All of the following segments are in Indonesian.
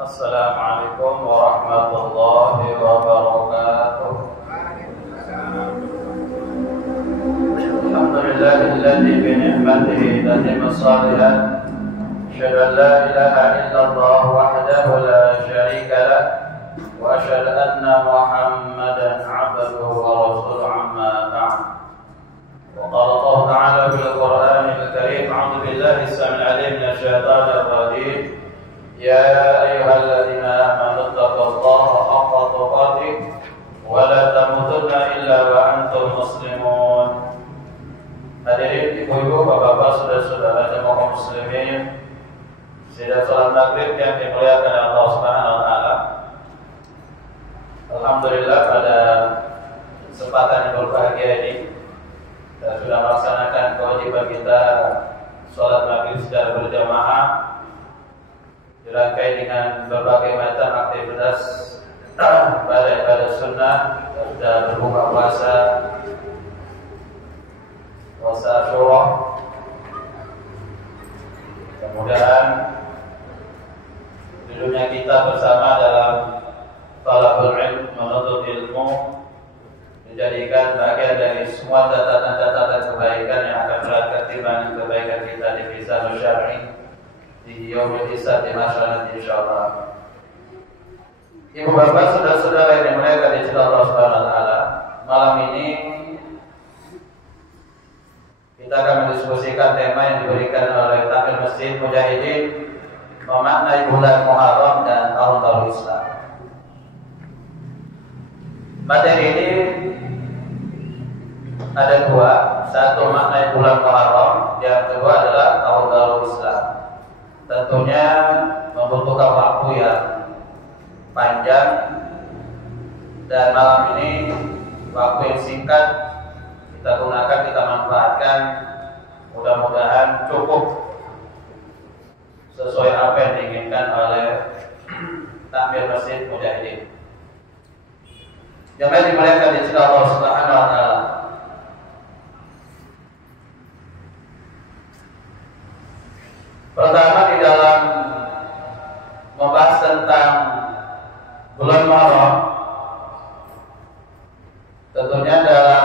Assalamualaikum warahmatullahi wabarakatuh. Alhamdulillahilladzi bi ni'matihi tatimmu shalihat. Asyhadu an la ilaha illallah wahdahu la syarika lah wa asyhadu anna Muhammadan 'abduhu wa rasuluhu amma ba'd. Wa qala Allah ta'ala fil Qur'anil Karim, a'udzu billahi as-sami'il 'alim minasy syaithanir rajim. Ya ayyuhalladzina amanu taqullaha haqqa tuqatih wa la tamutunna illa wa antum muslimun. Hadirin ibu-ibu, bapak-bapak, saudara-saudara jemaah muslimin, sidang salat maghrib yang dimuliakan Allah Subhanahu wa taala. Alhamdulillah, pada kesempatan yang berbahagia ini kita sudah melaksanakan kewajiban kita salat maghrib secara berjamaah, dirangkai dengan berbagai macam aktivitas ibadah sunnah. Kita sudah berbuka puasa Asyura. Mudah-mudahan hidupnya kita bersama dalam talabul ilm, menuntut ilmu, menjadikan bagian dari semua catatan-catatan kebaikan yang akan berangkat timbangan kebaikan kita di mizan syar'i di yaumul hisab di masyarakat insyaallah. Ibu bapak, saudara-saudara yang dimuliakan di Allah Subhanahu wa taala, malam ini kita akan mendiskusikan tema yang diberikan oleh Takmir Masjid Mujahidin, memaknai bulan Muharram dan tahun-tahun Islam. Materi ini ada dua, satu maknai bulan Muharram, yang kedua adalah tahun-tahun Islam. Tentunya membutuhkan waktu yang panjang, dan malam ini waktu yang singkat kita gunakan, kita manfaatkan, mudah-mudahan cukup sesuai apa yang diinginkan oleh Takmir Masjid Mujahidin. Yang dimuliakan di sisi Allah Subhanahu wa taala. Pertama, di dalam membahas tentang bulan Muharram, tentunya dalam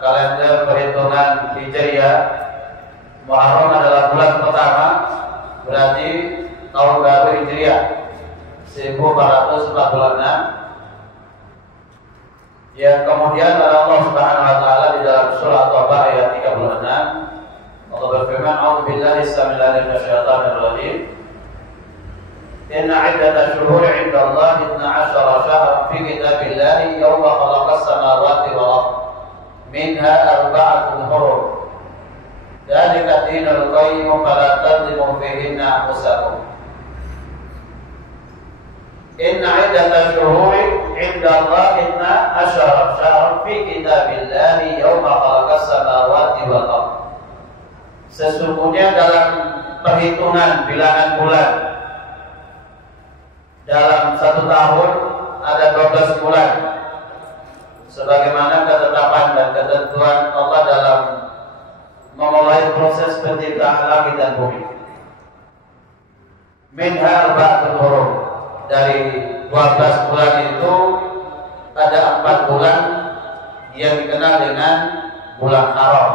kalender perhitungan Hijriah, Muharram adalah bulan pertama, berarti tahun baru Hijriah 1446, yang kemudian oleh Allah Subhanahu wa taala di dalam surah At-Taubah ayat 36, Allah berfirman, "A'udzu billahi as-sami'il 'alim minasyaitonir rajim. Inna 'iddatash shuhuri 'indallahi 12 syahran fi kitabillahi yawma khalaqas samawati wal ardh minha arba'atun hurum. Dzalika dinul qayyim fala tadlimu fihinna anfusakum. Inna 'iddatash shuhuri 'indallahi 12 syahran fi kitabillahi yawma khalaqas samawati wal ardh." Sesungguhnya dalam perhitungan bilangan bulan dalam satu tahun ada 12 bulan, sebagaimana ketetapan dan ketentuan Allah dalam memulai proses penciptaan langit dan bumi. Minha arba'atun hurum, dari 12 bulan itu ada 4 bulan yang dikenal dengan bulan haram,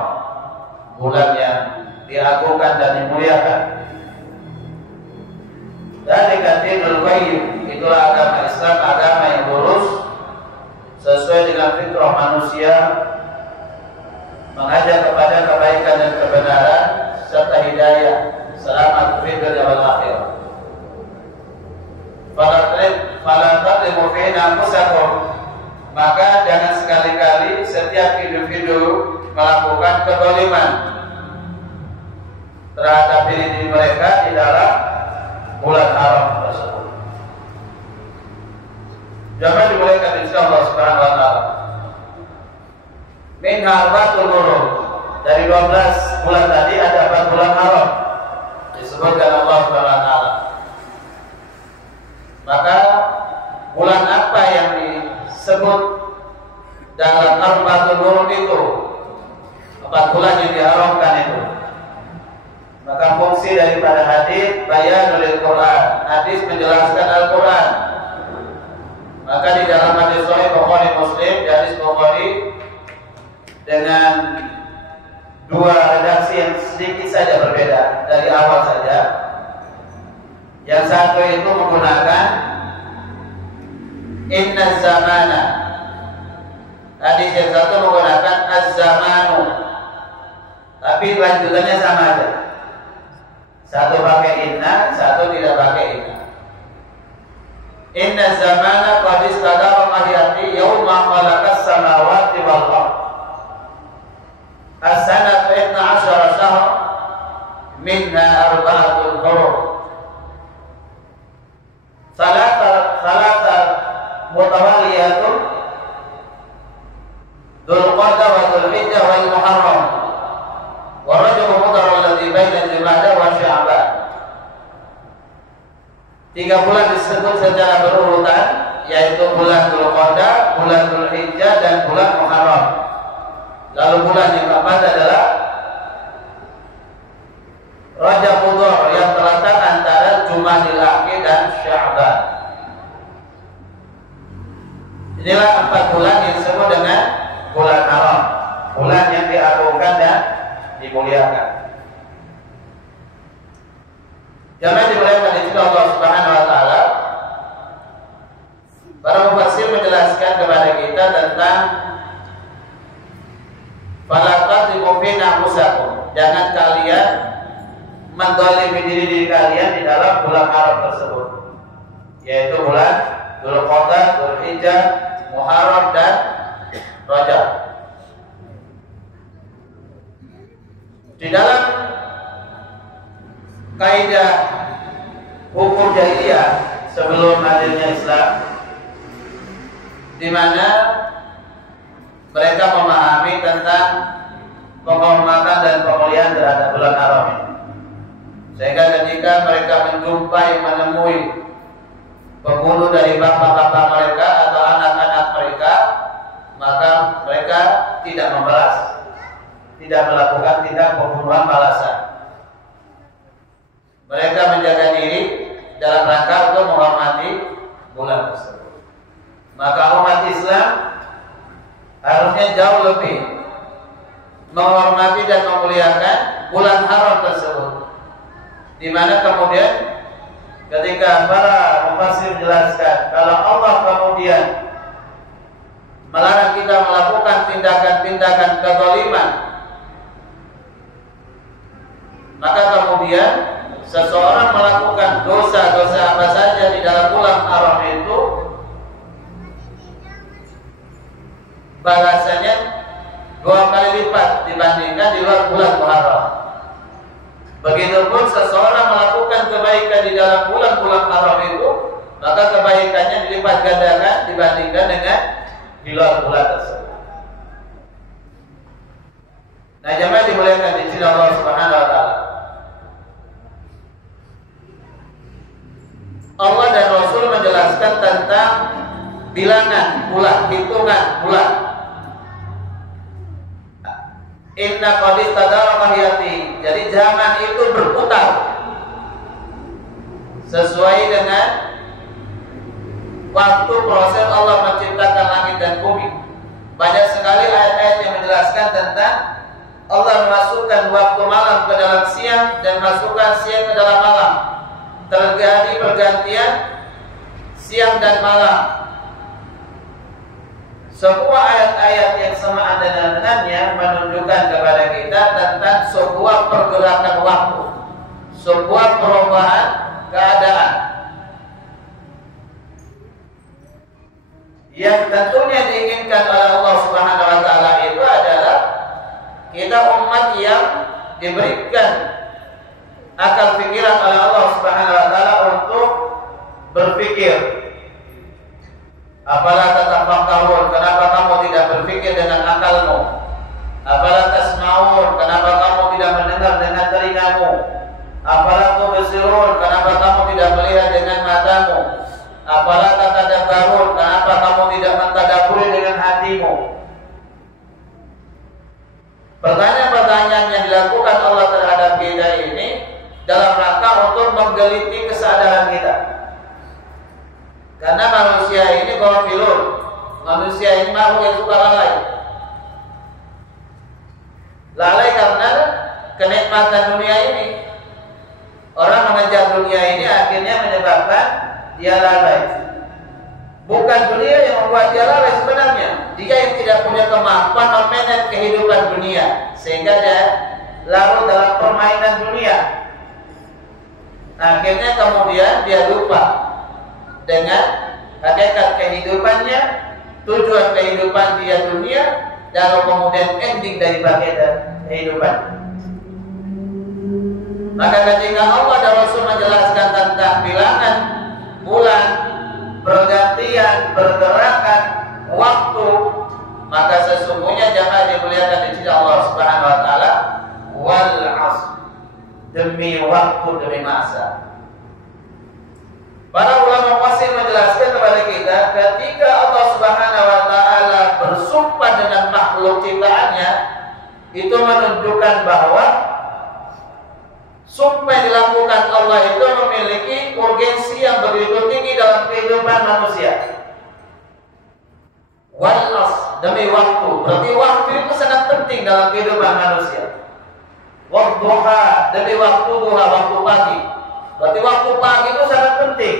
bulan yang diagungkan dan dimuliakan. Dzalika dinul qayyim, itulah agama Islam, agama yang lurus sesuai dengan fitrah manusia, mengajak kepada kebaikan dan kebenaran serta hidayah, selamat fi dunya wal akhirah. Fala tadlimu fihinna anfusakum, maka jangan sekali-kali setiap individu melakukan kezaliman terhadap diri mereka di dalam bulan haram tersebut. Jamaah dimuliakan insyaallah Subhanahu wa taala. Minha arba'atun hurum, dari 12 bulan tadi ada 4 bulan haram disebutkan Allah Subhanahu wa taala. Maka bulan apa yang disebut dalam arba'atun hurum itu? 4 bulan yang diharamkan itu. Maka fungsi daripada hadis bayanul Quran, hadis menjelaskan Al-Quran. Maka di dalam hadis Sahih Bukhari Muslim, di hadis Bukhari dengan dua redaksi yang sedikit saja berbeda dari awal saja. Yang satu itu menggunakan inna zamana, hadis yang satu menggunakan az-zamanu, tapi lanjutannya sama aja. Satu pakai inna, satu tidak pakai inna. Inna zamana qad istadara mahiyati yawma khalaqas samawati wal ardh. As-sanatu 12 syahr minha arba'atul hurum. Salata mutawaliyatun Dzulqa'dah wa Dzulhijjah wal Muharram. Wa Rajab Mudhar alladzi baina Jumadah wa Sya'ban. 3 bulan disebut secara berurutan, yaitu bulan Dzulqa'dah, bulan Dzulhijjah dan bulan Muharram. Lalu bulan yang keempat adalah Rajab Mudhar yang terletak antara Jumadil Akhir dan Sya'ban. Inilah 4 bulan yang disebut dengan bulan haram, bulan yang diagungkan dan dimuliakan. Jamaah dimuliakan di sisi Allah Subhanahu wa taala. Para mufassir menjelaskan kepada kita tentang fala tadhimu fi anfusakum. Jangan kalian menzalimi diri kalian di dalam bulan haram tersebut, yaitu bulan Dzulqa'dah, Dzulhijjah, Muharram dan Rajab. Di dalam kaidah hukum jahiliyah sebelum hadirnya Islam, di mana mereka memahami tentang penghormatan dan pemuliaan terhadap bulan haram ini. Sehingga ketika mereka menemui pembunuh dari bapak-bapak mereka atau anak-anak mereka, maka mereka tidak membalas, tidak melakukan tindak pembunuhan balasan. Mereka menjaga diri dalam rangka untuk menghormati bulan tersebut. Maka umat Islam harusnya jauh lebih menghormati dan memuliakan bulan haram tersebut, di mana kemudian ketika para mufassir menjelaskan kalau Allah kemudian melarang kita melakukan tindakan-tindakan kezaliman, maka kemudian seseorang melakukan dosa-dosa apa saja di dalam bulan haram itu, balasannya 2 kali lipat dibandingkan di luar bulan Muharram. Begitupun seseorang melakukan kebaikan di dalam bulan-bulan haram itu, maka kebaikannya dilipat gandakan dibandingkan dengan di luar bulan tersebut. Nah, jemaah dimuliakan di sisi Allah Subhanahu wa taala. Allah dan Rasul menjelaskan tentang bilangan bulan, hitungan bulan. Inna qad istadara mahiyati. Jadi zaman itu berputar sesuai dengan waktu proses Allah menciptakan langit dan bumi. Banyak sekali ayat-ayat yang menjelaskan tentang Allah memasukkan waktu malam ke dalam siang dan masukkan siang ke dalam malam. Terjadi pergantian siang dan malam. Sebuah ayat-ayat yang sama dengannya menunjukkan kepada kita tentang sebuah pergerakan waktu, sebuah perubahan keadaan yang tentunya diinginkan oleh Allah Subhanahu wa taala itu adalah kita umat yang diberikan akal pikiran oleh Allah Subhanahu wa taala untuk berpikir. Apalah tatafakkarun, kenapa kamu tidak berpikir dengan akalmu? Apalah tasma'un, kenapa kamu tidak mendengar dengan telingamu? Apalah tubsirun, kenapa kamu tidak melihat dengan matamu? Apalah tatadabbarun, kenapa kamu tidak mentadabburi dengan hatimu? Pertanyaan-pertanyaan yang dilakukan Allah terhadap kita ini dalam rangka untuk menggeliti kesalahan kesadaran kita. Karena manusia ini ghafilun. Manusia ini makhluk yang suka lalai. Lalai karena kenikmatan dunia ini. Orang mengejar dunia ini akhirnya menyebabkan dia lalai. Bukan dunia yang membuat dia lalai sebenarnya. Dia yang tidak punya kemampuan memanage kehidupan dunia, sehingga dia larut dalam permainan dunia. Akhirnya kemudian dia lupa dengan hakikat kehidupannya, tujuan kehidupan dia dunia, dan kemudian ending dari kehidupan. Maka ketika Allah dan Rasul menjelaskan tentang bilangan bulan, pergantian, pergerakan, waktu, maka sesungguhnya jamaah dimuliakan di sisi Allah Subhanahu wa taala, wal 'asr, demi waktu, demi masa. Para ulama mufassir menjelaskan kepada kita, ketika Allah Subhanahu wa taala bersumpah dengan makhluk ciptaannya, itu menunjukkan bahwa sumpah yang dilakukan Allah itu memiliki urgensi yang begitu tinggi dalam kehidupan manusia. Walas, demi waktu. Berarti waktu itu sangat penting dalam kehidupan manusia. Wadduha, demi waktu duha, waktu pagi. Berarti waktu pagi itu sangat penting.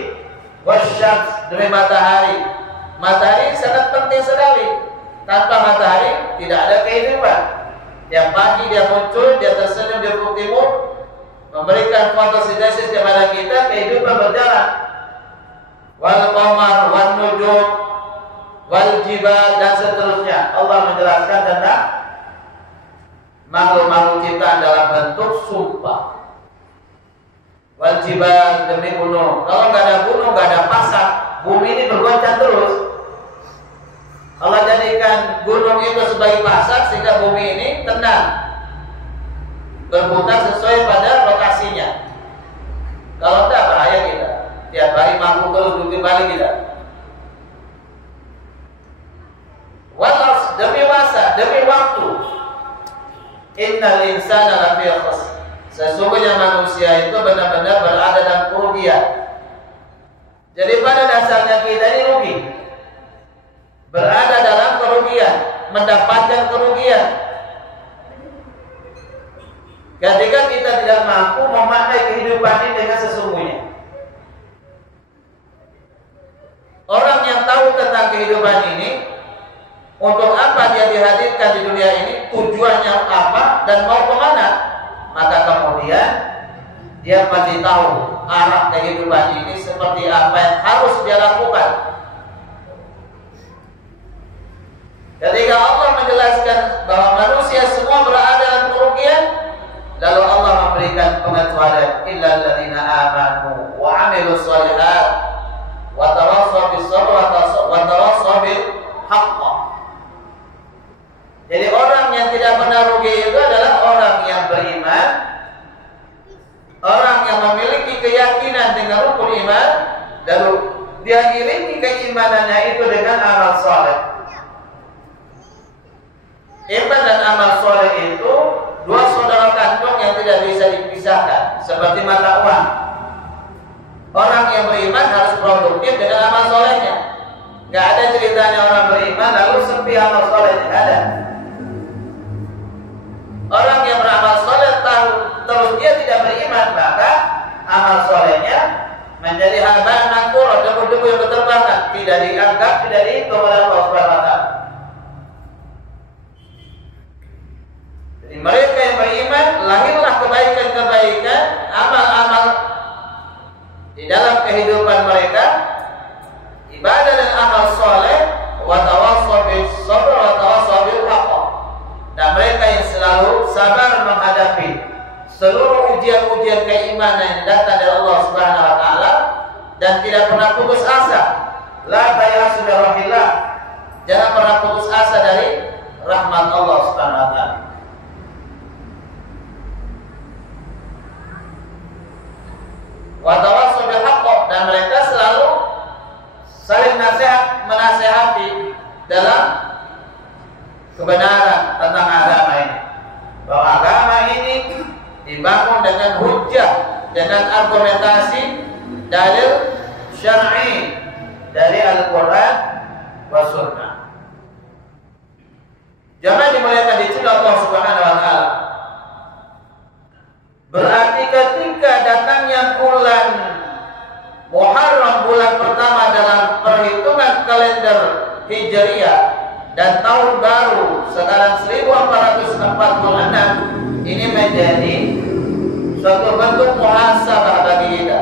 Wasyams, demi matahari. Matahari sangat penting sekali. Tanpa matahari tidak ada kehidupan. Tiap pagi dia muncul, dia tersenyum di ufuk timur, memberikan fotosintesis kepada kita, kehidupan berjalan. Wal qamar, wan nujum, wal jibal, dan seterusnya. Allah menjelaskan tentang makhluk-makhluk ciptaan dalam bentuk sumpah. Wal jibal, demi gunung. Kalau nggak ada gunung, nggak ada pasar, bumi ini bergoncang terus. Allah jadikan gunung itu sebagai pasar sehingga bumi ini tenang, berputar sesuai pada lokasinya. Kalau tidak bahaya kita. Tiap hari mampu terus duduk balik kita. Walas, demi masa, demi waktu. Innal insana lafi khusr. Sesungguhnya manusia itu benar-benar berada dalam kerugian. Jadi pada dasarnya kita ini rugi. Berada dalam kerugian, mendapatkan kerugian. Ketika kita tidak mampu memaknai kehidupan ini dengan sesungguhnya. Orang yang tahu tentang kehidupan ini, untuk apa dia dihadirkan di dunia ini, tujuannya apa, dan mau kemana, maka kemudian dia pasti tahu arah kehidupan ini seperti apa yang harus dia lakukan. Ketika Allah menjelaskan bahwa manusia semua berada dalam kerugian, lalu Allah memberikan pengecualian, illal ladzina amanu wa 'amilus shalihat wa tawassaw bis sabr wa tawassaw bil haqq. Jadi orang yang tidak pernah rugi itu adalah orang yang beriman, orang yang memiliki keyakinan dengan rukun iman, lalu dia iringi keimanannya itu dengan amal saleh. Iman dan amal soleh itu dua saudara kandung yang tidak bisa dipisahkan, seperti mata uang. Orang yang beriman harus produktif dengan amal solehnya. Gak ada ceritanya orang beriman lalu sepi amal solehnya, gak ada. Orang yang beramal soleh tahu terus dia tidak beriman, maka amal solehnya menjadi habaan mansura, debu-debu yang berterbangan, tidak dianggap, tidak dihitung oleh Allah Subhanahu wa taala. Jadi mereka yang beriman, lahirlah kebaikan-kebaikan, amal-amal di dalam kehidupan mereka, ibadah dan amal soleh, wa tawassaw bis sabr wa tawassaw bil haqq. Dan mereka yang selalu sabar menghadapi seluruh ujian-ujian keimanan yang datang dari Allah Subhanahu wa taala dan tidak pernah putus asa. La tayasu bi rahmatillah. Jangan pernah putus asa dari rahmat Allah Subhanahu wa taala. Wa tawassaw bil haqq, dan mereka selalu saling menasehati dalam kebenaran tentang agama ini. Bahwa agama ini dibangun dengan hujjah, dengan argumentasi, syar'i dari Al-Quran wa Sunnah. Jangan dimuliakan di sini Allah Subhanahu wa taala. Berarti ketika datangnya bulan Muharram, bulan pertama dalam perhitungan kalender Hijriah dan tahun baru sekarang 1446, ini menjadi suatu bentuk muhasabah bagi kita.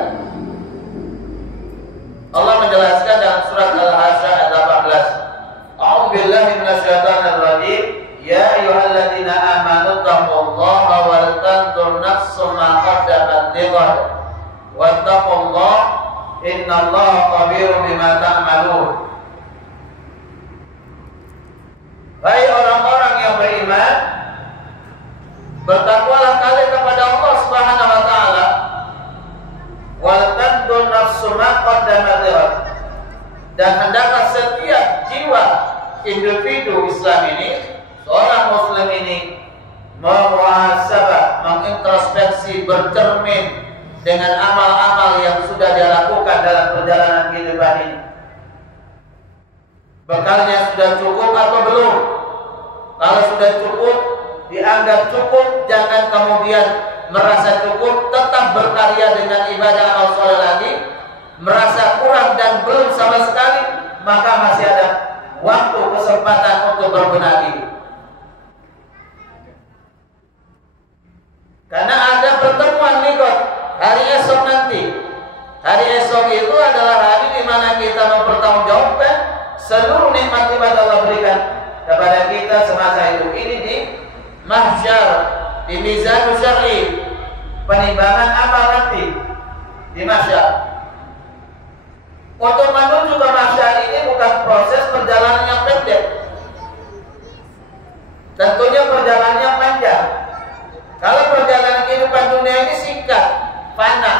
Allah menjelaskan dalam surat Al-Hasyr ayat 18. A'udzu billahi minasyaitonir rajim. Ya ayyuhalladzina amanu taqullaha wal tanzur nafsum ma qaddamat lighad. Wattaqullaha innallaha khabirun bima ta'malun. Hai orang-orang yang beriman, bertakwalah kalian kepada Allah Subhanahu wa taala. Wal tanzur nafsum ma qaddamat lighad. Dan hendaklah setiap jiwa individu Islam ini, seorang muslim ini, memuhasabah, mengintrospeksi, bercermin dengan amal-amal yang sudah dia lakukan dalam perjalanan kehidupan ini. Bekalnya sudah cukup atau belum? Kalau sudah cukup, dianggap cukup, jangan kemudian merasa cukup, tetap berkarya dengan ibadah amal soleh lagi. Merasa kurang dan belum sama sekali, maka masih ada waktu, kesempatan untuk berbenah diri. Karena ada pertemuan nikah hari esok nanti. Hari esok itu adalah hari di mana kita mempertanggungjawabkan seluruh nikmat ibadah Allah berikan kepada kita semasa hidup ini di mahsyar, di mizan syar'i, penimbangan amal nanti di mahsyar. Untuk menuju ke mahsyar ini bukan proses perjalanan yang pendek. Tentunya perjalanan yang panjang. Kalau perjalanan kehidupan dunia ini singkat, fana,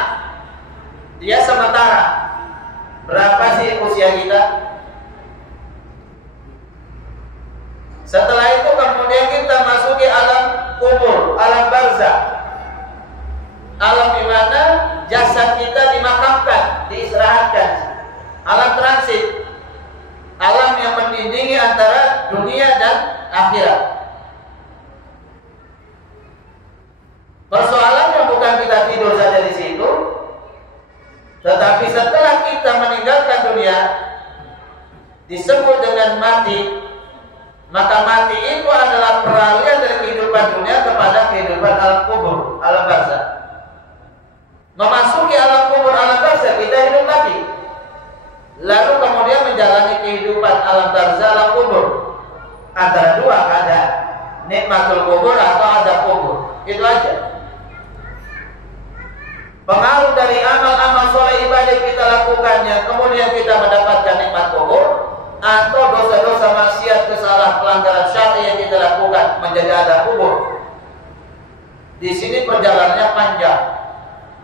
dia sementara. Berapa sih usia kita? Setelah itu kemudian kita masuki alam kubur, alam barzakh, alam di mana jasad kita dimakamkan, diistirahatkan. Alam transit, alam yang mendindingi antara dunia dan akhirat. Persoalannya bukan kita tidur saja di situ, tetapi setelah kita meninggalkan dunia, disebut dengan mati. Maka mati itu adalah peralihan dari kehidupan dunia kepada kehidupan alam kubur, alam barzakh. Memasuki alam kubur, alam barzakh, kita hidup lagi. Lalu kemudian menjalani kehidupan alam barzakh, alam kubur. Antara dua ada nikmatul kubur atau azab kubur. Itu aja. Pengaruh dari amal-amal soleh ibadah kita lakukannya, kemudian kita mendapatkan nikmat kubur, atau dosa-dosa maksiat, kesalahan, pelanggaran syar'i yang kita lakukan menjadi azab kubur. Di sini perjalanannya panjang.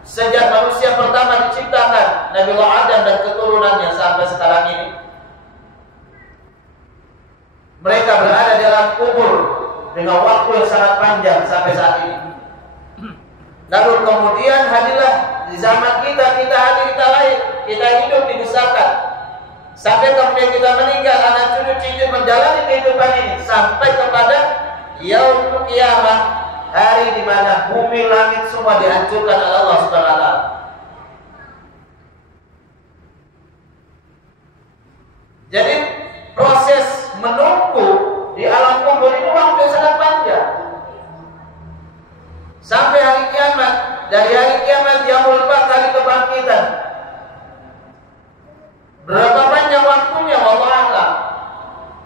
Sejak manusia pertama diciptakan, Nabiullah Adam dan keturunannya sampai sekarang ini, mereka berada di dalam kubur dengan waktu yang sangat panjang sampai saat ini. Lalu kemudian hadirlah di zaman kita hadir, kita lahir, kita hidup, dibesarkan, sampai kemudian kita meninggal, anak cucu menjalani kehidupan ini sampai kepada yaumul qiyamah, hari di mana bumi langit semua dihancurkan oleh Allah Subhanahu wa taala. Jadi proses menunggu di alam kubur itu waktu yang sangat panjang. Sampai hari kiamat, dari hari kiamat yaumul ba'ts, hari kebangkitan. Berapa panjang waktunya wallahu a'lam.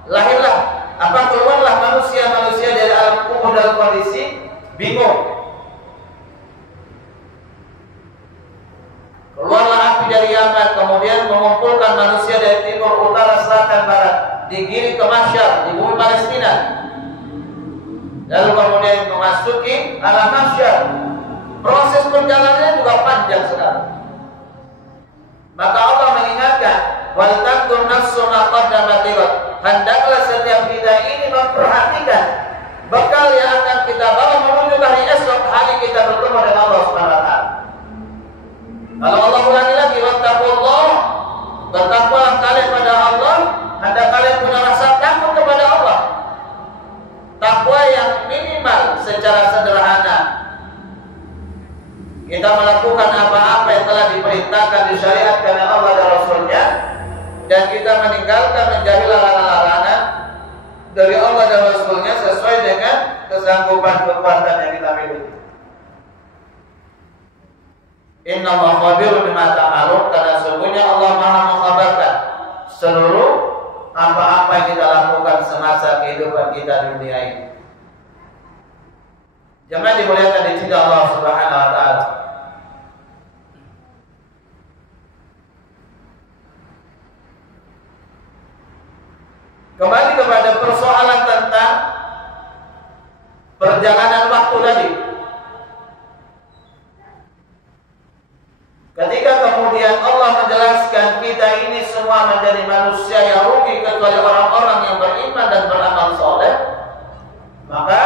Lahirlah, keluarlah manusia dari alam kubur dalam kondisi bingung. Keluarlah api dari Yaman, kemudian mengumpulkan manusia dari timur, utara, selatan, barat, digiring ke mahsyar di bumi Palestina. Lalu kemudian memasuki alam mahsyar. Proses perjalanannya juga panjang sekali. Maka Allah mengingatkan, wal tanzur nafsun ma qaddamat lighad. Hendaklah setiap kita ini memperhatikan bekal yang akan kita bawa menuju hari esok, hari kita bertemu dengan Allah Subhanahu wa taala. Kalau Allah ulangi lagi, wattaqullah diperintahkan, disyariatkan oleh Allah dan Rasulnya, dan kita meninggalkan menjauhi larangan-larangan dari Allah dan Rasulnya sesuai dengan kesanggupan kekuatan yang kita miliki. Inna Allah khabirun bima ta'malun, karena sesungguhnya Allah Maha mengkhabarkan seluruh apa-apa yang kita lakukan semasa kehidupan kita di dunia ini. Jemaah dimuliakan di sisi Allah Subhanahu wa taala. Kembali kepada persoalan tentang perjalanan waktu tadi. Ketika kemudian Allah menjelaskan kita ini semua menjadi manusia yang rugi kecuali orang-orang yang beriman dan beramal soleh, maka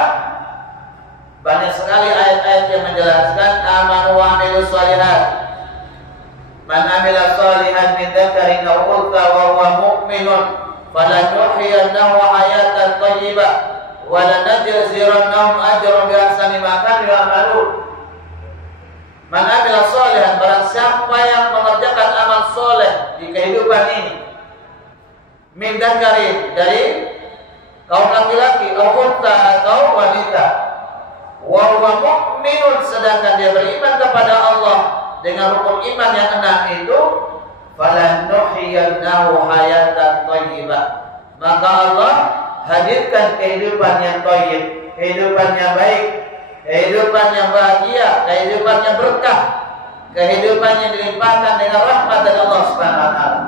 banyak sekali ayat-ayat yang menjelaskan amanu wa amilus shalihat. Man amila shalihan min dzakarin aw untha wa huwa mu'minun falanuhyiyannahu hayatan thayyibah wa lanajziyannahum ajran bi ahsani ma kanu ya'malun. Man amila shalihan, barang siapa yang mengerjakan amal soleh di kehidupan ini, min dzakarin, dari kaum laki-laki, aw untha, atau wanita, wa huwa mu'minun, sedangkan dia beriman kepada Allah dengan rukun iman yang 6 itu, falanuhyiyannahu hayatan thayyibah, maka Allah hadirkan kehidupan yang thayyib, kehidupan yang baik, kehidupan yang bahagia, kehidupan yang berkah, kehidupan yang dilimpahkan dengan rahmat dari Allah Subhanahu wa taala.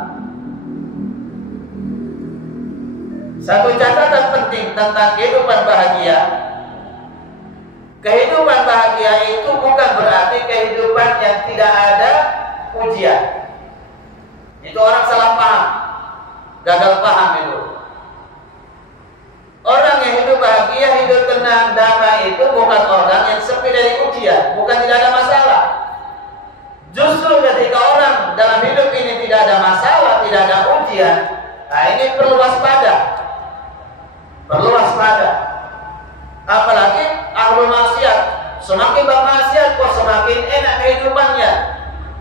Satu catatan penting tentang kehidupan bahagia. Kehidupan bahagia itu bukan berarti kehidupan yang tidak ada ujian. Itu orang salah paham, gagal paham itu. Orang yang hidup bahagia, hidup tenang, damai itu bukan orang yang sepi dari ujian, bukan tidak ada masalah. Justru ketika orang dalam hidup ini tidak ada masalah, tidak ada ujian, nah ini perlu waspada. Perlu waspada. Apalagi ahlu maksiat, semakin bermaksiat kok semakin enak kehidupannya,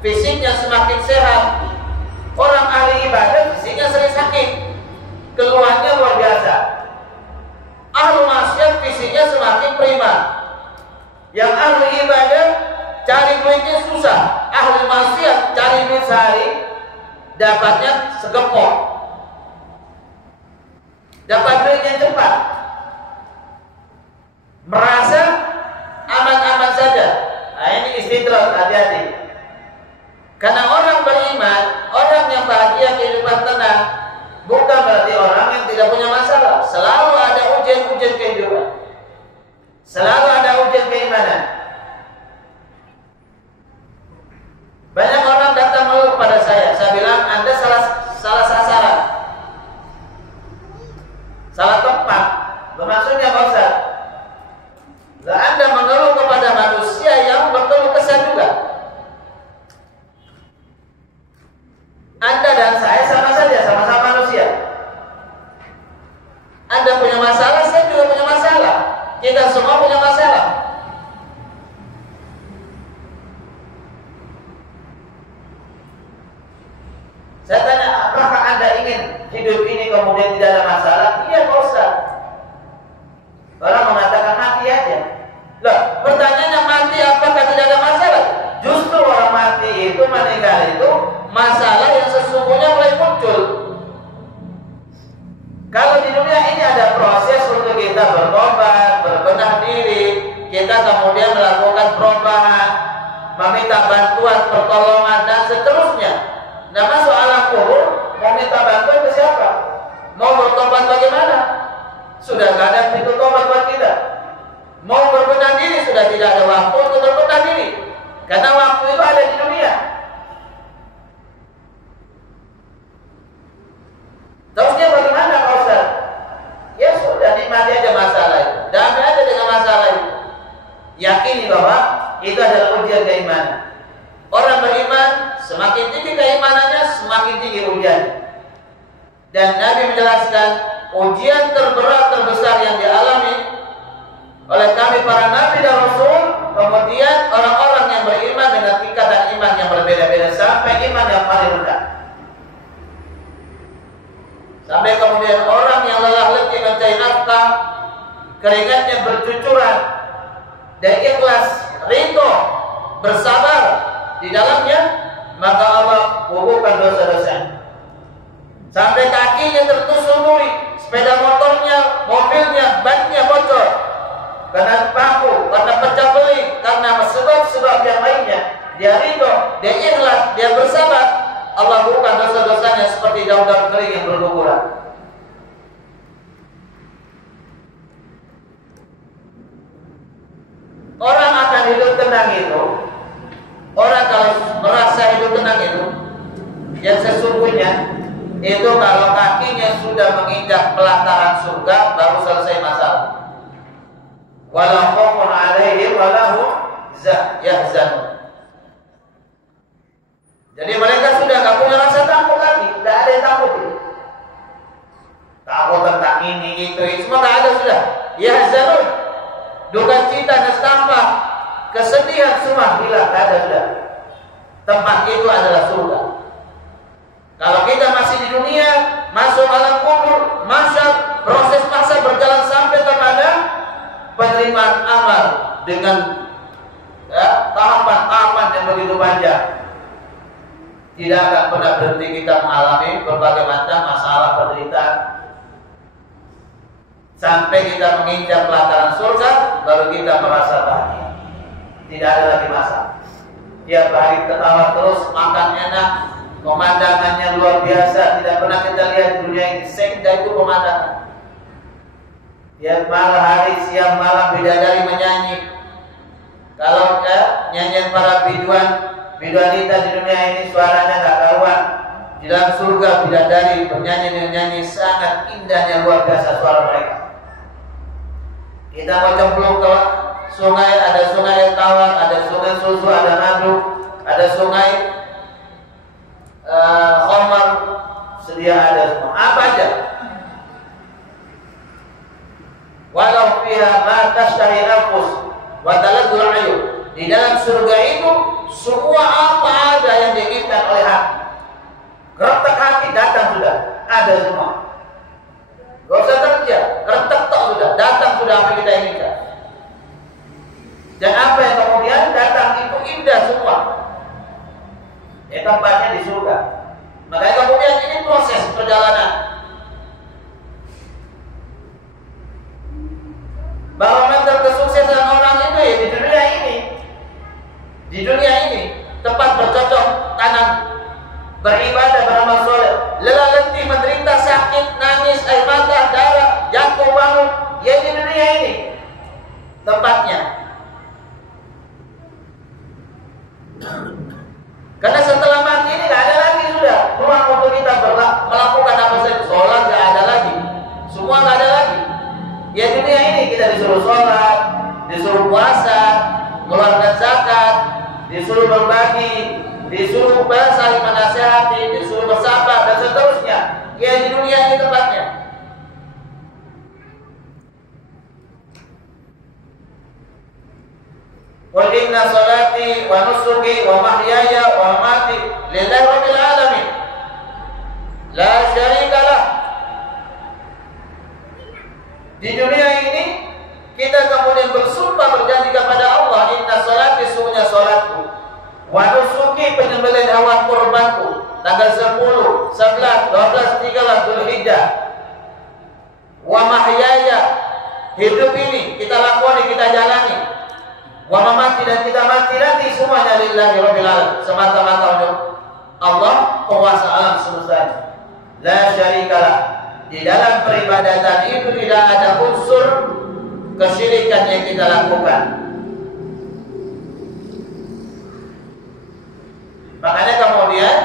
fisiknya semakin sehat. Orang ahli ibadah fisiknya sering sakit, keluhannya luar biasa. Ahlu maksiat fisiknya semakin prima. Yang ahli ibadah cari duitnya susah, ahli maksiat cari duit sehari dapatnya segepok, dapat duitnya cepat, merasa aman-aman saja. Nah ini istidrak, hati-hati. Karena orang beriman, orang yang bahagia kehidupan tenang, bukan berarti orang yang tidak punya masalah. Selalu ada ujian-ujian kehidupan, selalu ada ujian keimanan. Banyak orang datang mengeluh kepada saya bilang Anda salah sasaran, salah tempat. Bermaksudnya Pak Ustaz, Anda mengeluh kepada manusia yang berkeluh kesah juga. Anda dan saya sama saja, sama-sama manusia. Anda punya masalah, saya juga punya masalah. Kita semua punya masalah. Saya tanya, apakah Anda ingin hidup ini kemudian tidak ada masalah? Iya Pak Ustaz. Orang mengatakan mati aja. Loh, pertanyaannya mati apakah tidak ada masalah? Justru orang mati itu, meninggal itu, masalah yang sesungguhnya mulai muncul. Kalau di dunia ini ada proses untuk kita bertobat, berbenah diri, kita kemudian melakukan perubahan, meminta bantuan, pertolongan, dan seterusnya. Nah, masuk alam kubur, mau minta bantuan ke siapa? Mau bertobat bagaimana? Sudah tidak ada pintu tobat buat kita. Mau berbenah diri, sudah tidak ada waktu untuk berbenah diri, karena waktu itu ada di dunia. Terusnya bagaimana Pak Ustaz? Ya sudah, nikmati aja masalah itu, damai aja dengan masalah itu. Yakini bahwa itu adalah ujian keimanan. Orang beriman, semakin tinggi keimanannya, semakin tinggi ujian. Dan Nabi menjelaskan ujian terberat, terbesar yang dialami oleh kami para Nabi dan Rasul, kemudian orang-orang yang beriman dengan tingkatan iman yang berbeda-beda sampai iman yang paling rendah. Sampai kemudian orang yang lelah letih mencari nafkah, keringatnya bercucuran, dan ikhlas, ridho, bersabar di dalamnya, maka Allah kuburkan dosa-dosanya. Sampai kakinya tertusuk duri, sepeda motornya, mobilnya, bannya bocor, karena paku, karena pecah beling, karena sebab-sebab yang lainnya. Dia ridho, dia ikhlas, dia bersabar, Allah bukan dosa-dosanya seperti daun-daun kering yang berguguran. Orang akan hidup tenang itu, orang kalau merasa hidup tenang itu, yang sesungguhnya itu kalau kakinya sudah menginjak pelataran surga, baru selesai masalah. Wala khaufun 'alaihim wala hum yahzanun. Jadi mereka sudah gak punya rasa takut lagi, tidak ada yang takut. Takut tentang ini, itu, semua gak ada sudah. Yahzanun, duka cita, nestapa, kesedihan semua hilang, gak ada sudah. Tempat itu adalah surga. Kalau kita masih di dunia, masuk alam kubur, mahsyar, proses masa berjalan sampai kepada penerimaan amal dengan tahapan-tahapan yang begitu panjang. Tidak akan pernah berhenti kita mengalami berbagai macam masalah penderitaan sampai kita menginjak pelataran surga, baru kita merasa bahagia. Tidak ada lagi masalah. Tiap hari ketawa terus, makan enak, pemandangannya luar biasa, tidak pernah kita lihat dunia ini. Seindah itu pemandangan. Tiap malam hari, siang malam bidadari menyanyi. Kalau nyanyian para biduanita di dunia ini suaranya gak karuan. Di dalam surga bidadari bernyanyi dengan nyanyi sangat indahnya, luar biasa suara mereka. Kita mau cemplung ke sungai, ada sungai tawar, ada sungai susu, ada madu, ada sungai khamar, sedia ada semua. Apa aja? Walau fiha ma tashtahi anfus wa taladdu al-'ayun. Di dalam surga itu semua apa ada yang diinginkan oleh hati. Geretak hati datang sudah, ada semua. Gak usah kerja, geretak tok sudah, datang sudah apa yang kita inginkan. Dan apa yang kemudian datang itu indah semua. Tempatnya di surga. Makanya kemudian ini proses perjalanan. Barometer kesuksesan orang itu ya di dunia ini. Di dunia ini tempat bercocok tanam, beribadah, beramal soleh, lelah letih, menderita sakit, nangis, air mata, darah, jatuh bangun, ya di dunia ini tempatnya. Karena setelah mati ini gak ada lagi sudah ruang untuk kita melakukan apa saja. Sholat gak ada lagi, semua gak ada lagi. Ya dunia ini kita disuruh sholat, disuruh puasa, mengeluarkan zakat, disuruh berbagi, disuruh saling menasihati, disuruh bersabar dan seterusnya. Ya di dunia ini tempatnya. Qul inna salati wa nusuki wa mahyaya wa mamati lillahi rabbil alamin la syarika lah. Di dunia ini kita kemudian bersumpah berjanji kepada Allah, inna salati, sungguhnya salatku, wa nusuki, penyembelihan hewan kurbanku, tanggal 10, 11, 12, 13 Dzulhijjah, wa mahyaya, hidup ini kita lakoni, kita jalani, wa mamati, dan kita mati nanti, semuanya lillahi rabbil alamin, semata-mata untuk Allah, penguasa alam semesta. La syarikalah. Di dalam peribadatan itu tidak ada unsur kesyirikan yang kita lakukan. Makanya kemudian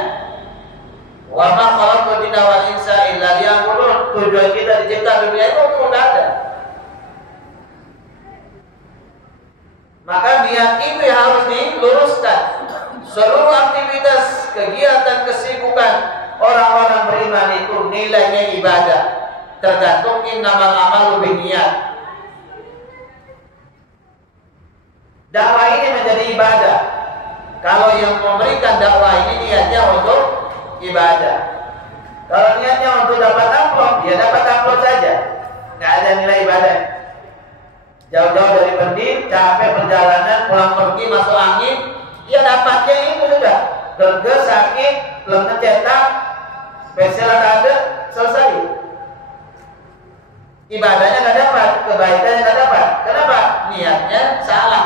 wa ma khalaqtul jinna wal insa illa liya'budun. Tujuan kita dicipta dunia itu untuk ada. Maka niat itu yang harus diluruskan. Seluruh aktivitas, kegiatan, kesibukan orang-orang beriman itu nilainya ibadah. Tergantung innamal amalu binniyat. Dakwah ini menjadi ibadah. Kalau yang memberikan dakwah ini niatnya untuk ibadah. Kalau niatnya untuk dapat amplop, ya dapat amplop saja. Nggak ada nilai ibadah. Jauh-jauh dari pendidik, capek perjalanan, pulang pergi, masuk angin, ya dapatnya itu sudah. Gerges, sakit, belum tercetak, spesial ada, selesai. Ibadahnya nggak dapat, kebaikannya nggak dapat. Kenapa? Niatnya salah.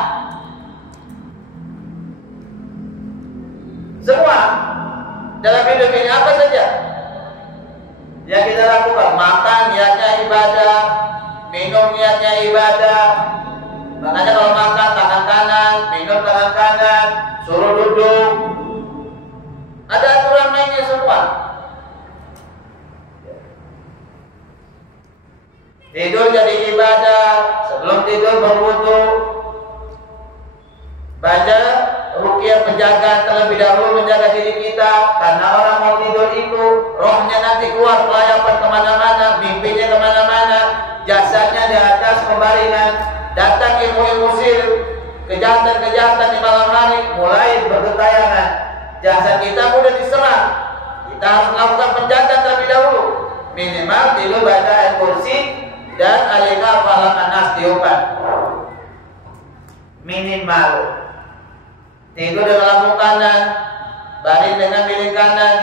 Semua dalam hidup ini apa saja yang kita lakukan, makan niatnya ibadah, minum niatnya ibadah. Makanya kalau makan tangan kanan, minum tangan kanan, suruh duduk, ada aturan mainnya semua. Tidur jadi ibadah, sebelum tidur berwudu, baca ruqyah penjaga terlebih dahulu menjaga diri kita, karena orang mau tidur itu rohnya nanti keluar kelayapan kemana-mana, mimpinya kemana-mana, jasadnya di atas pembaringan, datang ilmu-ilmu sihir, kejahatan-kejahatan di malam hari mulai bergentayangan, jasad kita mudah diserang. Kita harus melakukan penjagaan terlebih dahulu, minimal tidur baca ayat kursi dan alika falaq anas tiupan minimal. Tidur dengan lambung kanan, baring dengan miring kanan.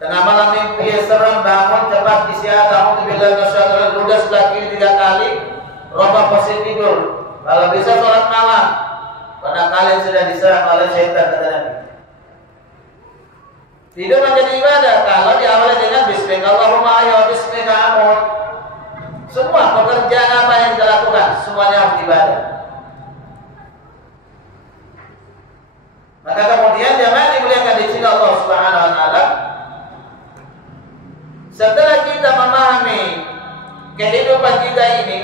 Tengah malam mimpi serem, bangun cepat disiat, alhamdulillah nasyadul ludah sebelah kiri 3 kali, robah posisi tidur. Kalau bisa sholat malam, karena kalian sudah diserang oleh syaitan, kata Nabi. Tidur menjadi ibadah kalau diawali dengan bismillahirrahmanirrahim, bismika amut. Semua pekerjaan apa yang kita lakukan, semuanya harus ibadah. Maka kemudian jamaah dimuliakan di sini Allah Subhanahu wa taala, setelah kita memahami kehidupan kita ini,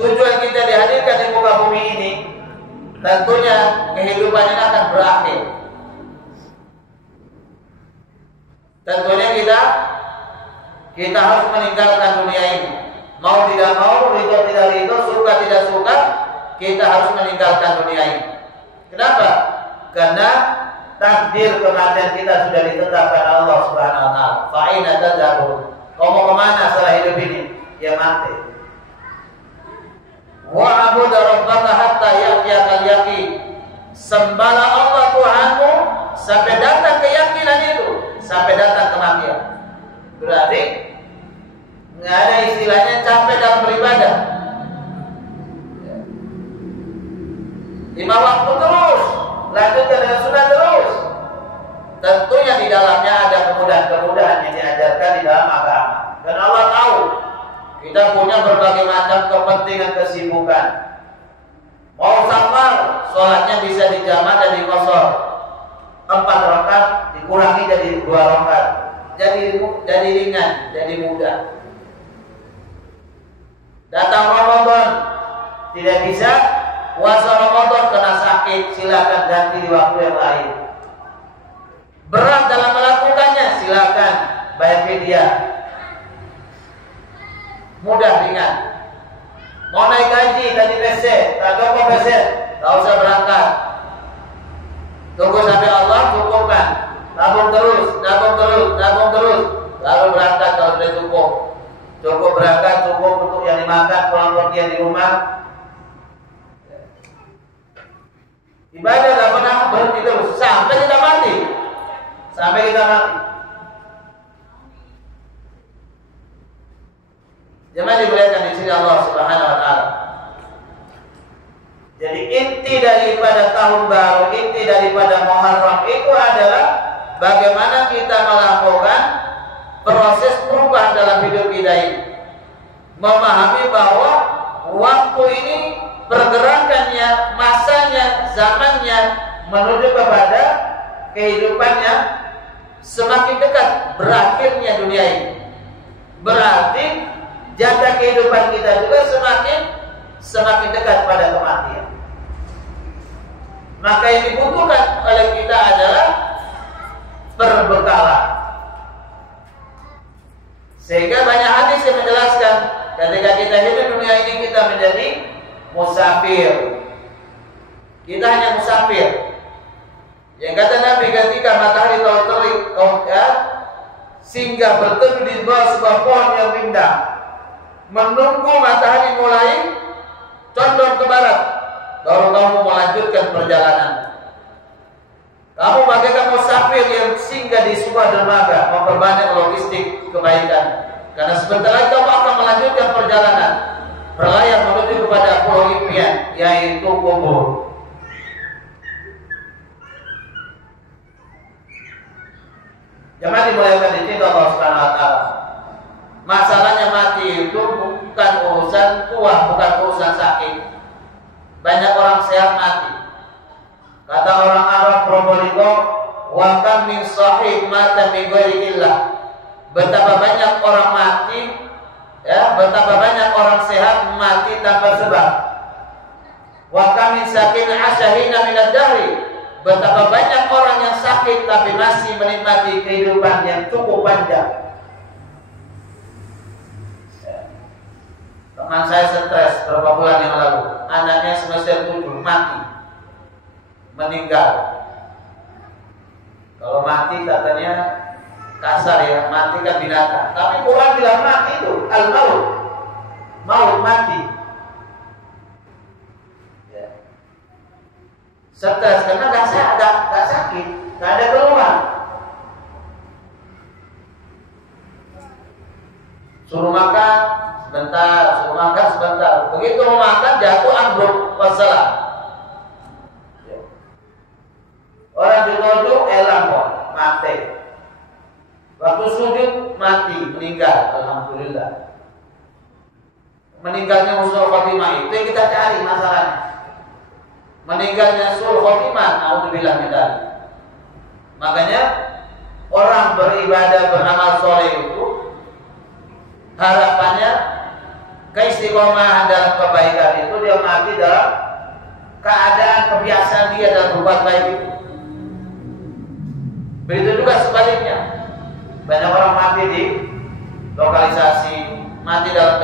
tujuan kita dihadirkan di muka bumi ini, tentunya kehidupan ini akan berakhir. Tentunya kita harus meninggalkan dunia ini. Mau tidak mau, ridho tidak ridho, suka tidak suka, kita harus meninggalkan dunia ini. Kenapa? Karena takdir kematian kita sudah ditetapkan Allah Subhanahu wa taala. Fa aina tadhhabun? Kau mau kemana setelah hidup ini? Ya mati. Wa abud rabbaka hatta ya'tiyakal yaqin. Sembahlah Allah Tuhanmu sampai datang keyakinan itu, sampai datang kematian. Berarti nggak ada istilahnya capek dalam beribadah. 5 waktu terus, lanjutkan dengan sunnah terus. Tentunya di dalamnya ada kemudahan-kemudahan yang diajarkan di dalam agama. Dan Allah tahu kita punya berbagai macam kepentingan kesibukan. Mau safar, sholatnya bisa dijamak dan dikosor. 4 rakaat dikurangi jadi 2 rakaat. Jadi ringan, jadi mudah. Datang Ramadan, tidak bisa puasa Ramadan kena sakit, silakan ganti di waktu yang lain. Berat dalam melakukannya, silakan bayar fidyah. Mudah ringan. Mau naik gaji PC, tak cukup PC, tak usah berangkat. Tunggu sampai Allah cukupkan. Nabung terus, lalu berangkat kalau sudah cukup. Cukup berangkat, cukup untuk yang dimakan, pulang pergi yang di rumah. Ibadah tidak pernah berhenti terus sampai kita mati. Jemaah dimuliakan di sini Allah Subhanahu wa taala. Jadi inti daripada tahun baru, inti daripada Muharram itu adalah bagaimana kita melakukan proses perubahan dalam hidup kita ini. Memahami bahwa waktu ini pergerakannya, masanya, zamannya menuju kepada kehidupannya semakin dekat berakhirnya dunia ini. Berarti jatah kehidupan kita juga semakin dekat pada kematian. Maka yang dibutuhkan oleh kita adalah perbekalan. Sehingga banyak hadis yang menjelaskan ketika kita hidup dunia ini kita menjadi musafir. Kita hanya musafir. Yang kata Nabi, ketika matahari telah terik, kau singgah berteduh di bawah sebuah pohon yang rindang, menunggu matahari mulai condong ke barat, baru kamu melanjutkan perjalanan. Kamu bagaikan musafir yang singgah di sebuah dermaga, memperbanyak logistik kebaikan. Karena sebentar lagi kamu akan melanjutkan perjalanan, berlayar menuju kepada pulau impian, yaitu kubur. Jemaah dimuliakan di sini Allah Subhanahu wa taala. Masalahnya mati itu bukan urusan tua, bukan urusan sakit. Banyak orang sehat mati. Kata orang Arab Probolinggo, wa kam min sahih mata min ghairi illah. Betapa banyak orang mati, betapa banyak orang sehat mati tanpa sebab. Wa kam min sakin ashahina min ad-dahri. Betapa banyak orang yang sakit tapi masih menikmati kehidupan yang cukup panjang. Teman saya stres beberapa bulan yang lalu, anaknya semester 7 mati, meninggal. Kalau mati katanya kasar ya, mati kan binatang. Tapi Quran bilang mati itu al-maut, maut mati. Stres karena gak sakit, gak ada keluhan. Suruh makan sebentar. Begitu mau makan jatuh ambruk, wassalam. Orang dituduh kok mati. Waktu sujud mati, meninggal. Alhamdulillah. Meninggalnya husnul khotimah itu yang kita cari masalahnya. Meninggalnya sul khotimah, naudzubillah min dzalik. Makanya orang beribadah beramal soleh itu harapannya keistiqomahan dalam kebaikan itu dia mati dalam keadaan kebiasaan dia dalam berbuat baik itu. Begitu juga sebaliknya. Banyak orang mati di lokalisasi, mati dalam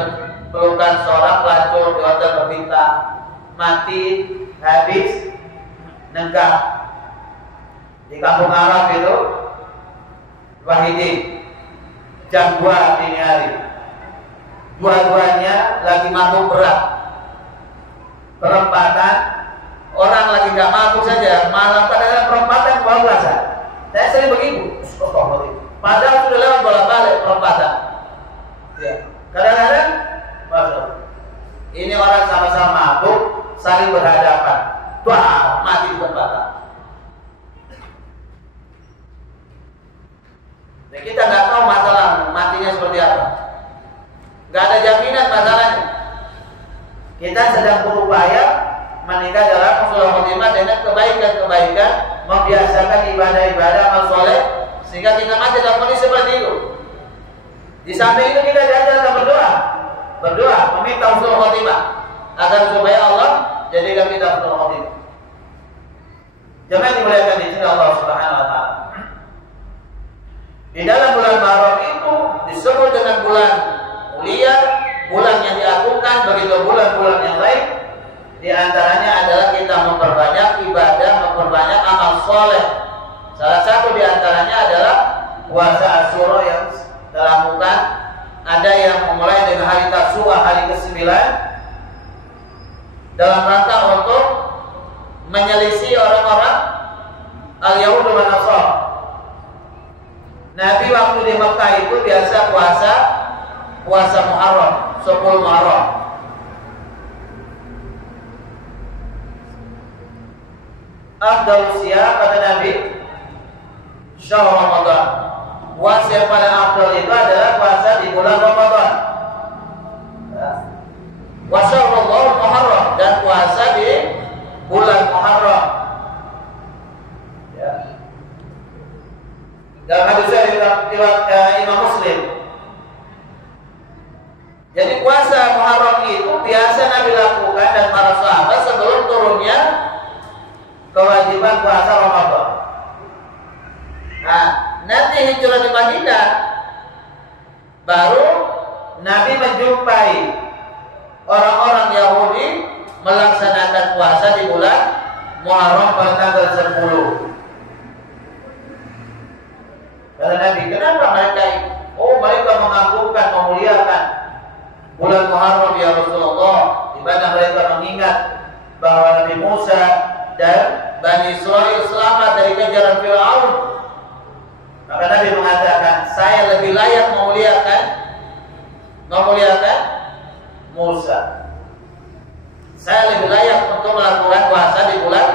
pelukan seorang pelacur di hotel berbintang, mati habis nenggak di kampung Arab itu Wahidin jam 2 dini hari, dua-duanya lagi mabuk berat, perempatan orang lagi gak mabuk saja malam pada perempatan kebablasan. Saya sering begitu, padahal sudah lewat bolak-balik perempatan ya. Kadang-kadang ini orang sama-sama mabuk, saling berhadapan, mati di tempat. Nah, kita nggak tahu masalah matinya seperti apa, nggak ada jaminan masalahnya. Kita sedang berupaya menikah dalam husnul khotimah dengan kebaikan-kebaikan, membiasakan ibadah-ibadah amal soleh, sehingga kita mati dalam kondisi seperti itu. Di samping itu kita diajarkan berdoa, meminta husnul khotimah agar supaya Allah jadikan kita husnul khotimah. Jemaah dimuliakan di sini Allah Subhanahu wa taala. Di dalam bulan Muharram itu disebut dengan bulan mulia, bulan yang diagungkan, begitu bulan-bulan yang lain. Di antaranya adalah kita memperbanyak ibadah, memperbanyak amal soleh. Salah satu di antaranya adalah puasa Asyura yang dilakukan. Ada yang memulai dengan hari Tasyura, hari ke-9, dalam rangka untuk menyelisih orang-orang al-Yahud wa Nasr. Nabi waktu di Mekah itu biasa puasa Muharram, 10 Muharram. Afdalus siyam kata Nabi syahr Ramadan. Puasa yang paling afdal itu adalah puasa di bulan Ramadan. Wa syahrul Muharram, dan puasa di bulan Muharram. Ya. Dalam hadis riwayat Imam Muslim. Jadi puasa Muharram itu biasa Nabi lakukan dan para sahabat sebelum turunnya kewajiban puasa Ramadan. Nah, nanti hijrah di Madinah baru Nabi menjumpai orang-orang Yahudi melaksanakan puasa di bulan Muharram pada tanggal 10. Kata Nabi, kenapa mereka? Oh, mereka mengagungkan, memuliakan bulan Muharram ya Rasulullah, di mana mereka mengingat bahwa Nabi Musa dan Bani Israil selamat dari kejaran Fir'aun. Maka Nabi mengatakan, saya lebih layak memuliakan Musa. Saya lebih layak untuk melakukan puasa di bulan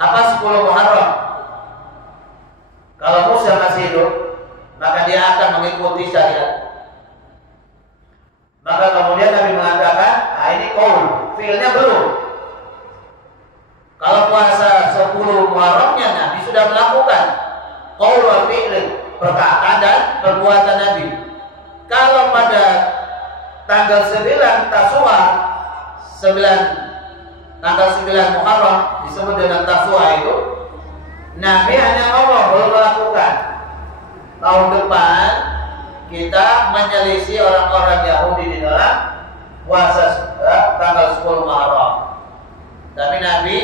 10 Muharram. Kalau Musa masih hidup, maka dia akan mengikuti syariat. Maka kemudian Nabi mengatakan, ini qaul, fiilnya belum. Kalau puasa 10 Muharramnya Nabi sudah melakukan qaul wa fi'l, perkataan dan perbuatan Nabi. Kalau pada tanggal 9 Tasu'a, tanggal 9 Muharram disebut dengan Tasu'a itu, Nabi hanya ngomong, belum melakukan. Tahun depan kita menyelisih orang-orang Yahudi di dalam puasa tanggal 10 Muharram. Tapi Nabi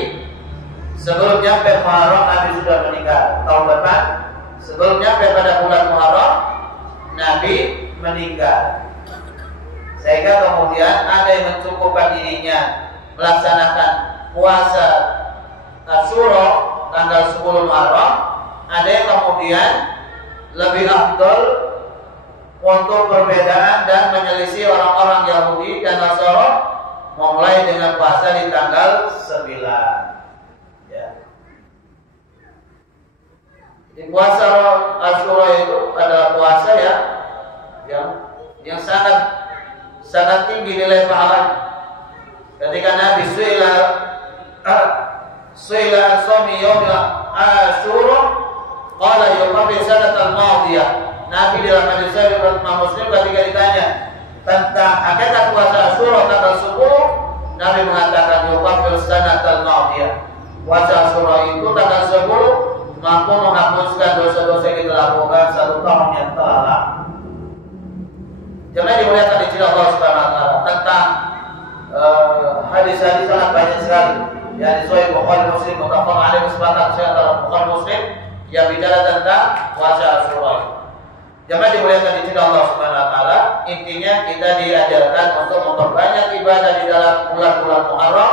sebelum nyampe Muharram Nabi sudah meninggal. Tahun depan sebelum nyampe pada bulan Muharram Nabi meninggal. Sehingga kemudian ada yang mencukupkan dirinya melaksanakan puasa Asyura tanggal 10 Muharram, ada yang kemudian lebih afdal untuk perbedaan dan menyelisih orang-orang Yahudi dan Nasara memulai dengan puasa di tanggal 9. Ya. Di puasa Asyura itu adalah puasa yang sangat tinggi nilai pahalanya. Ketika Nabi suila an-sawmi yaumil Asyura qala yuqabil sanat al-madiyah. Nabi dalam hadis riwayat Muslim ketika ditanya tentang hakikat puasa Asyura tanggal 10, Nabi mengatakan yuqabil sanat al-madiyah. Puasa Asyura itu tanggal 10 mampu menghapuskan dosa-dosa yang kita lakukan 1 tahun yang telah lalu. Jemaah dimuliakan di sisi Allah Subhanahu wa taala, tentang hadis-hadis sangat banyak sekali yang Sahih Bukhari Muslim muttafaq alaih, sepakat antara Bukhari Muslim yang bicara tentang puasa Asyura. Jemaah dimuliakan di sisi Allah Subhanahu wa taala, intinya kita diajarkan untuk memperbanyak ibadah di dalam bulan-bulan Muharram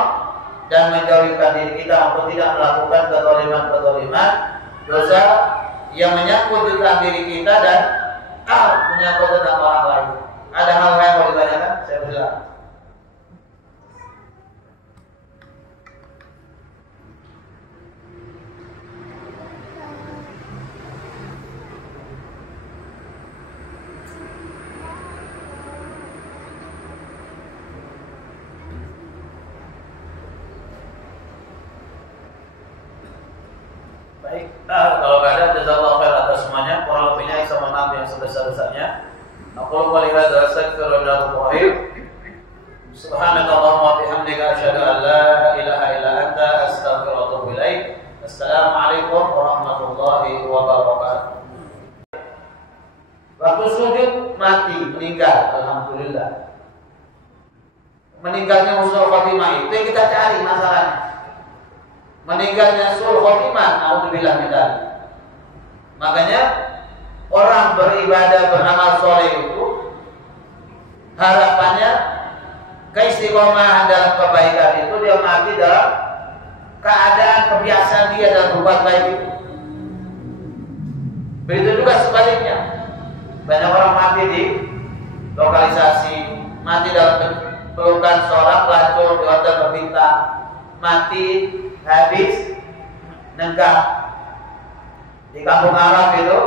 dan menjauhkan diri kita untuk tidak melakukan kezaliman, dosa yang menyangkut tentang diri kita dan menyangkut tentang orang lain. Ada hal lain yang mau ditanyakan? Saya bilang. Baik, kalau nggak ada, jazakallahu khair atas semuanya. Kurang lebihnya saya mohon maaf yang sebesar-besarnya. Aku lupa lihat astaghfirullah. Subhanakallahumma wa bihamdika asyhadu an la ilaha illa anta astaghfiruka wa atubu ilaik. Assalamualaikum warahmatullahi wabarakatuh. Waktu sujud mati, meninggal, alhamdulillah. Meninggalnya husnul khotimah itu yang kita cari masalahnya. Meninggalnya sul khotimah, naudzubillah min dzalik. Makanya orang beribadah beramal soleh itu harapannya keistiqomahan dalam kebaikan itu dia mati dalam keadaan kebiasaan dia dalam berbuat baik itu. Begitu juga sebaliknya, banyak orang mati di lokalisasi, mati dalam pelukan seorang pelacur di hotel berbintang, mati habis nenggak di kampung Arab itu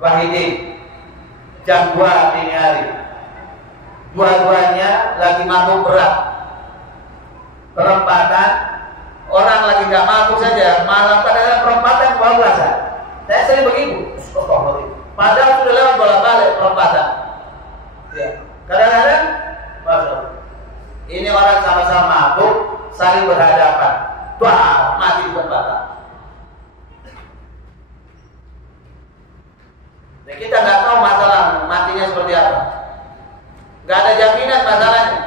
Wahidin jam 2 dini hari, dua-duanya lagi mabuk berat, perempatan orang lagi nggak mabuk saja malah pada perempatan kebablasan. Saya sering begitu, padahal sudah lewat bolak-balik perempatan. Ya, kadang-kadang ini orang sama-sama mabuk saling berhadapan, mati di perempatan. Dan kita nggak tahu masalah matinya seperti apa, nggak ada jaminan masalahnya.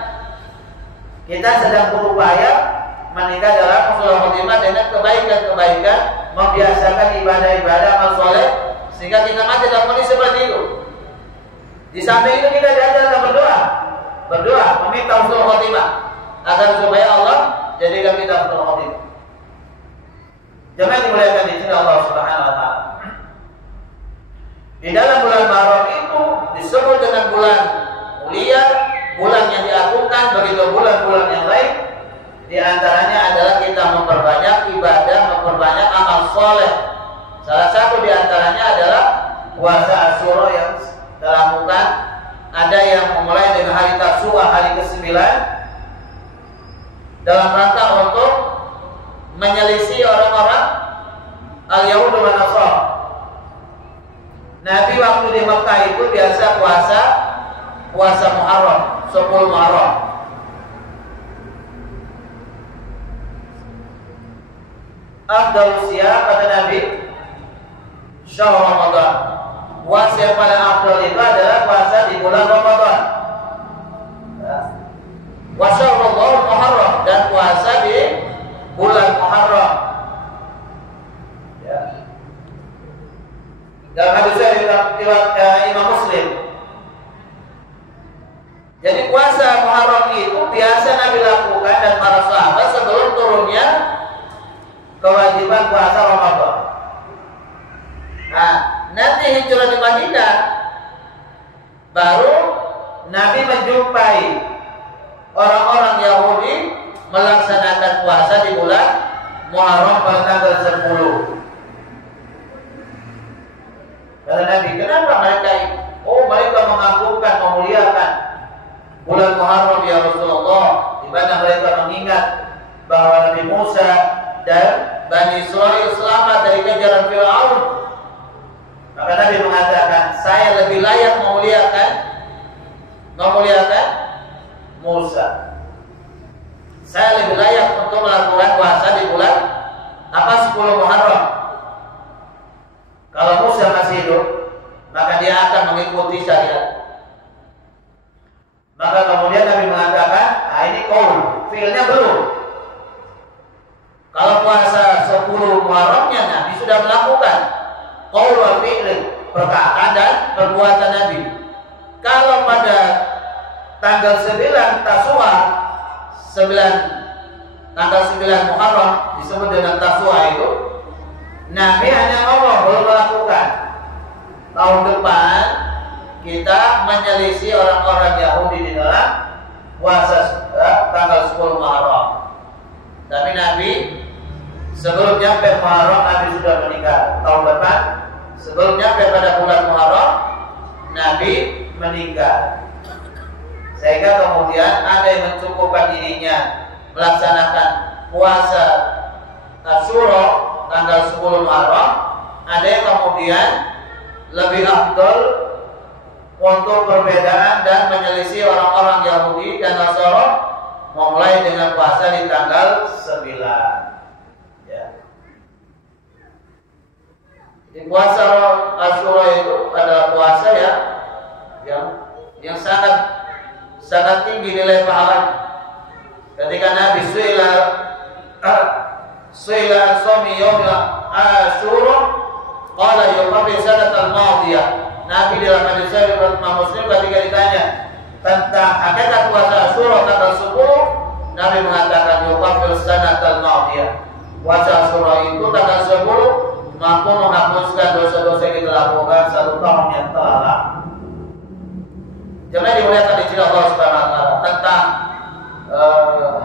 Kita sedang berupaya menikah dalam husnul khotimah dengan kebaikan-kebaikan, membiasakan ibadah-ibadah amal soleh Jika kita mati dalam kondisi seperti itu, di samping itu kita diajarkan berdoa, meminta husnul khotimah agar supaya Allah jadikan kita husnul khotimah. Jemaah dimuliakan di sini Allah Subhanahu wa taala. Di dalam bulan Muharram itu disebut dengan bulan mulia, bulan yang diagungkan, begitu bulan-bulan yang lain. Di antaranya adalah kita memperbanyak ibadah, memperbanyak amal soleh. Salah satu di antaranya adalah puasa Asyura yang dilakukan. Ada yang memulai dengan hari Tashura, hari ke-9, dalam rangka untuk menyelisih orang-orang al-Yahud wa Nasara. Nabi waktu di Mekah itu biasa puasa Muharram, 10 Muharram. Afdalus siyam kata Nabi, syahr Ramadan. Puasa yang paling afdal itu adalah puasa di bulan Ramadan. Wa syahrul Muharram, dan puasa di bulan Muharram. Ya. Dalam hadis riwayat Imam Muslim. Jadi puasa Muharram itu biasa Nabi lakukan dan para sahabat sebelum turunnya kewajiban puasa Ramadan. Nah, nanti hijrah di Madinah, baru Nabi menjumpai orang-orang Yahudi melaksanakan puasa di bulan Muharram pada tanggal 10. Kata Nabi, kenapa mereka? Mereka mengagungkan, memuliakan bulan Muharram ya Rasulullah, di mana mereka mengingat bahwa Nabi Musa dan Bani Israil selamat dari kejaran Fir'aun. Maka Nabi mengatakan, saya lebih layak memuliakan Musa. Saya lebih layak untuk melakukan puasa di bulan 10 Muharram. Kalau Musa masih hidup, maka dia akan mengikuti syariat. Maka kemudian Nabi mengatakan, ini qaul, fi'ilnya belum. Kalau puasa 10 Muharramnya Nabi sudah melakukan qaul wa fi'il, perkataan dan perbuatan Nabi. Kalau pada tanggal 9 Tashura, tanggal 9 Muharram disebut dengan Tashura itu, Nabi hanya ngomong, belum melakukan. Tahun depan kita menyelisih orang-orang Yahudi di dalam puasa tanggal 10 Muharram. Tapi Nabi sebelum nyampe Muharram Nabi sudah meninggal. Tahun depan sebelum nyampe pada bulan Muharram Nabi meninggal. Sehingga kemudian ada yang mencukupkan dirinya melaksanakan puasa Asyura tanggal 10 Muharram, ada yang kemudian lebih afdal untuk perbedaan dan menyelisih orang-orang Yahudi dan Nasara memulai dengan puasa di tanggal 9. Ya. Di puasa Asyura itu adalah puasa yang sangat tinggi nilai pahalanya. Ketika Nabi Su'ila an-sawmi yawmil Asyura qala yuqabil sanatal madiyah. Nabi dalam hadis riwayat Muslim ketika ditanya tentang hakikat puasa Asyura tanggal 10, Nabi mengatakan yuqabil sanatal madiyah. Puasa Asyura itu tanggal 10 mampu menghapuskan dosa-dosa yang dilakukan 1 tahun yang telah lalu. Jemaah dimuliakan di sini Allah Subhanahu wa taala, tentang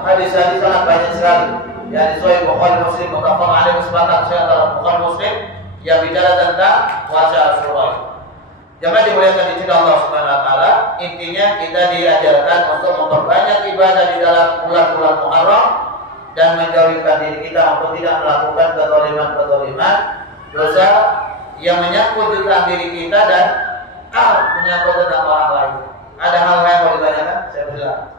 hadis-hadis sangat banyak sekali. Yang Sahih Bukhari Muslim, muttafaq alaih, kesepakatan antara Bukhari Muslim yang bicara tentang puasa Asyura. Jemaah dimuliakan di sini Allah Subhanahu wa taala, intinya kita diajarkan untuk memperbanyak ibadah di dalam bulan-bulan Muharram dan menjauhkan diri kita untuk tidak melakukan kezaliman-kezaliman, dosa yang menyangkut tentang diri kita dan menyangkut tentang orang lain. Ada hal yang mau ditanyakan? Saya persilakan.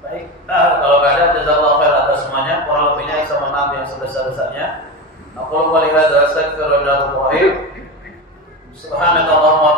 Baik, kalau nggak ada, jazakallahu khairan. kita semuanya. Kurang lebihnya saya mohon maaf yang sebesar-besarnya. Aku qouli hadza astaghfirullahaladzim. Subhanakallahumma